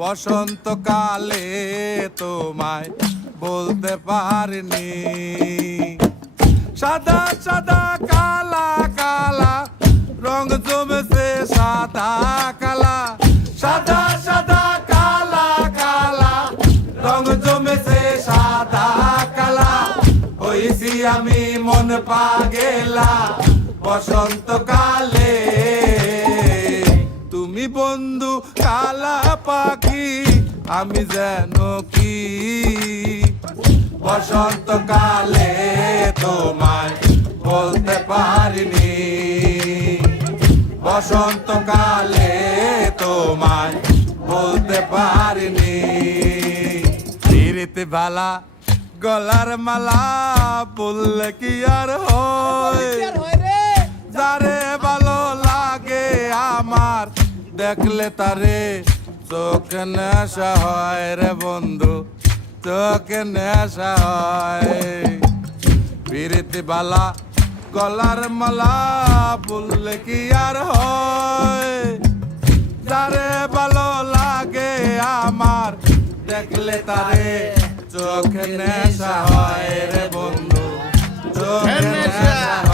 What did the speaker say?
বসন্তকালে তোমায় বলতে পারিনি। সাদা সাদা কালা কালা রং জমেছে সাদা কালা, সাদা সাদা কালা কালা রং জমেছে সাদা কালা। হইছি আমি মন পাগেলা বসন্তকালে। তুমি বন্ধু কালা পাখি আমি যেন কি, বসন্তকালে তোমায় বলতে পারিনি। বসন্তকালে তোমায় বলতে পারিনি। প্রীতি ভালা গলার মালা বললে কি আর হয়, যারে ভালো লাগে আমার দেখলে তারে চোখে নেশা হয় রে বন্ধু, চোখে নেশা হয়। প্রীতি বালা গলার মালা বললে কি আর হয়, যারে ভালো লাগে আমার দেখলে তারে চোখে নেশা হয় রে বন্ধু, চোখে নেশা হয়।